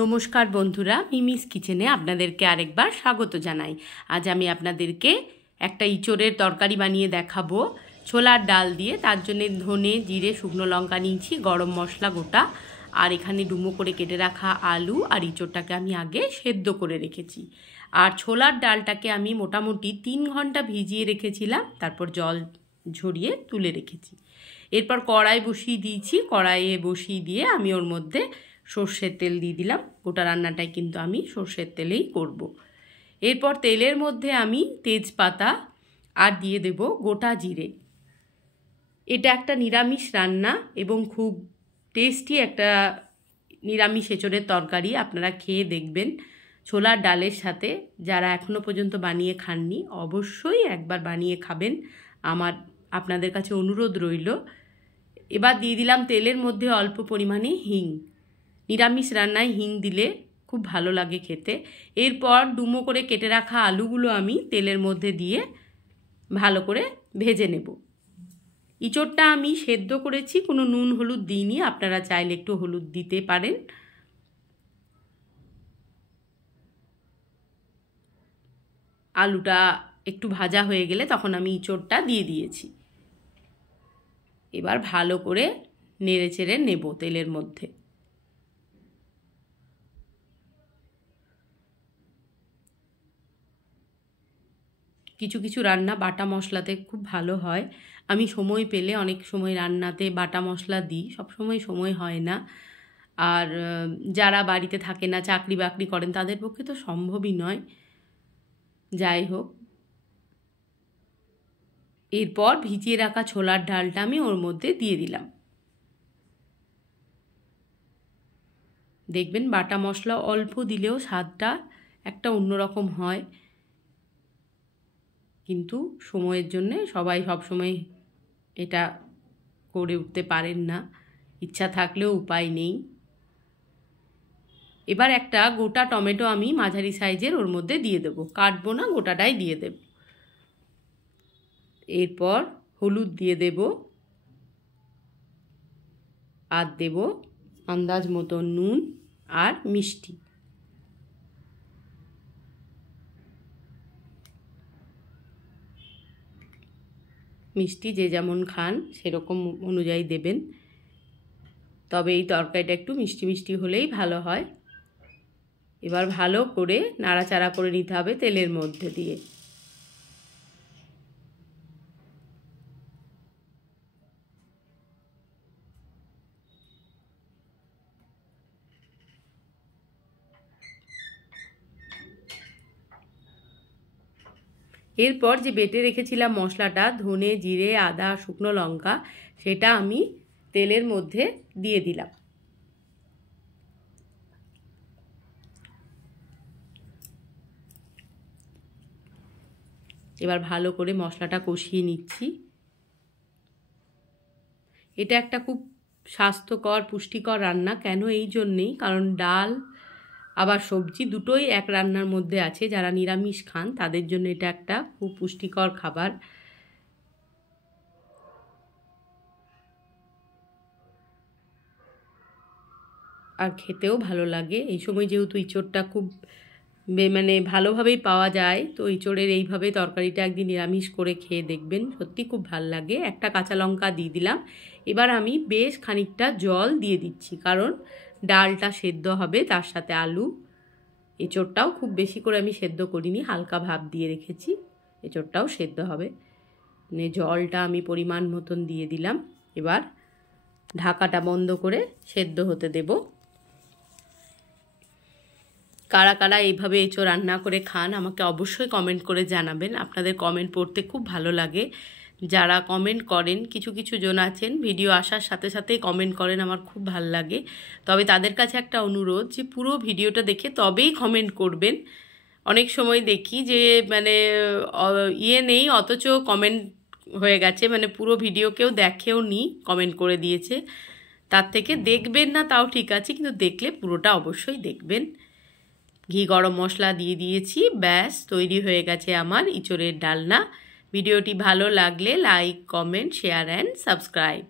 নমস্কার বন্ধুরা, মিমিস কিচেনে আপনাদেরকে আরেকবার স্বাগত জানাই। আজ আমি আপনাদেরকে একটা ইঁচড়ের তরকারি বানিয়ে দেখাবো ছোলার ডাল দিয়ে। তার জন্য ধনে, জিরে, শুকনো লঙ্কা নিয়েছি, গরম মশলা গোটা, আর এখানে ডুমো করে কেটে রাখা আলু আর ইঁচড়টাকে আমি আগে সেদ্ধ করে রেখেছি। আর ছোলার ডালটাকে আমি মোটামুটি 3 ঘন্টা ভিজিয়ে রেখেছিলাম, তারপর জল ঝরিয়ে তুলে রেখেছি। এরপর কড়াই বসিয়ে দিয়েছি, কড়াইয়ে বসিয়ে দিয়ে আমি ওর মধ্যে সর্ষের তেল দিয়ে দিলাম। গোটা রান্নাটাই কিন্তু আমি সর্ষের তেলেই করব। এরপর তেলের মধ্যে আমি তেজপাতা আর দিয়ে দেব গোটা জিরে। এটা একটা নিরামিষ রান্না এবং খুব টেস্টি একটা নিরামিষ এঁচড়ের তরকারি। আপনারা খেয়ে দেখবেন ছোলার ডালের সাথে। যারা এখনও পর্যন্ত বানিয়ে খাননি অবশ্যই একবার বানিয়ে খাবেন, আপনাদের কাছে অনুরোধ রইল। এবার দিয়ে দিলাম তেলের মধ্যে অল্প পরিমাণে হিং। নিরামিষ রান্নায় হিং দিলে খুব ভালো লাগে খেতে। এরপর ডুমো করে কেটে রাখা আলুগুলো আমি তেলের মধ্যে দিয়ে ভালো করে ভেজে নেব। ইঁচড়টা আমি সেদ্ধ করেছি, কোনো নুন হলুদ দিইনি, আপনারা চাইলে একটু হলুদ দিতে পারেন। আলুটা একটু ভাজা হয়ে গেলে তখন আমি ইঁচড়টা দিয়ে দিয়েছি। এবার ভালো করে নেড়ে চেড়ে নেব তেলের মধ্যে। কিছু কিছু রান্না বাটা মশলাতে খুব ভালো হয়। আমি সময় পেলে অনেক সময় রান্নাতে বাটা মশলা দিই, সব সময় হয় না। আর যারা বাড়িতে থাকে না, চাকরি বাকরি করেন, তাদের পক্ষে তো সম্ভবই নয়। যাই হোক, এরপর ভিজিয়ে রাখা ছোলার ডালটা আমি ওর মধ্যে দিয়ে দিলাম। দেখবেন বাটা মশলা অল্প দিলেও স্বাদটা একটা অন্যরকম হয়, কিন্তু সময়ের জন্যে সবাই সবসময় এটা করে উঠতে পারেন না, ইচ্ছা থাকলেও উপায় নেই। এবার একটা গোটা টমেটো আমি মাঝারি সাইজের ওর মধ্যে দিয়ে দেব, কাটবো না, গোটাটাই দিয়ে দেব। এরপর হলুদ দিয়ে দেব, আর দেব আন্দাজ মতো নুন আর মিষ্টি। মিষ্টি যে যেমন খান সেরকম অনুযায়ী দেবেন, তবে এই তরকারিটা একটু মিষ্টি মিষ্টি হলেই ভালো হয়। এবার ভালো করে নাড়াচাড়া করে নিতে হবে তেলের মধ্যে দিয়ে। এরপর যে বেটে রেখেছিলাম মশলাটা, ধনে, জিরে, আদা, শুকনো লঙ্কা, সেটা আমি তেলের মধ্যে দিয়ে দিলাম। এবার ভালো করে মশলাটা কষিয়ে নিচ্ছি। এটা একটা খুব স্বাস্থ্যকর পুষ্টিকর রান্না। কেন? এই জন্যেই, কারণ ডাল আবার সবজি দুটোই এক রান্নার মধ্যে আছে। যারা নিরামিষ খান তাদের জন্য এটা একটা খুব পুষ্টিকর খাবার। আর খেতেও ভালো লাগে। এই সময় যেহেতু ইঁচড়টা খুব ভালোভাবেই পাওয়া যায়, তো ইঁচড়ের এইভাবে তরকারিটা একদিন নিরামিষ করে খেয়ে দেখবেন, সত্যি খুব ভাল লাগে। একটা কাঁচা লঙ্কা দিয়ে দিলাম। এবার আমি বেশ খানিকটা জল দিয়ে দিচ্ছি, কারণ ডালটা সেদ্ধ হবে, তার সাথে আলু। এঁচড়টাও খুব বেশি করে আমি সেদ্ধ করিনি, হালকা ভাপ দিয়ে রেখেছি, এঁচড়টাও সেদ্ধ হবে। জলটা আমি পরিমাণ মতন দিয়ে দিলাম। এবার ঢাকাটা বন্ধ করে সেদ্ধ হতে দেব। কারা কারা এইভাবে এঁচড় রান্না করে খান আমাকে অবশ্যই কমেন্ট করে জানাবেন। আপনাদের কমেন্ট পড়তে খুব ভালো লাগে। যারা কমেন্ট করেন, কিছু কিছু জন আছেন ভিডিও আসার সাথে সাথেই কমেন্ট করেন, আমার খুব ভাল লাগে। তবে তাদের কাছে একটা অনুরোধ যে পুরো ভিডিওটা দেখে তবেই কমেন্ট করবেন। অনেক সময় দেখি যে নেই, অথচ কমেন্ট হয়ে গেছে, পুরো ভিডিও কেউ দেখেও নি, কমেন্ট করে দিয়েছে। তার থেকে দেখবেন না তাও ঠিক আছে, কিন্তু দেখলে পুরোটা অবশ্যই দেখবেন। ঘি গরম মশলা দিয়ে দিয়েছি, ব্যাস তৈরি হয়ে গেছে আমার ইঁচড়ের ডালনা। ভিডিওটি ভালো লাগলে like, comment, share and subscribe.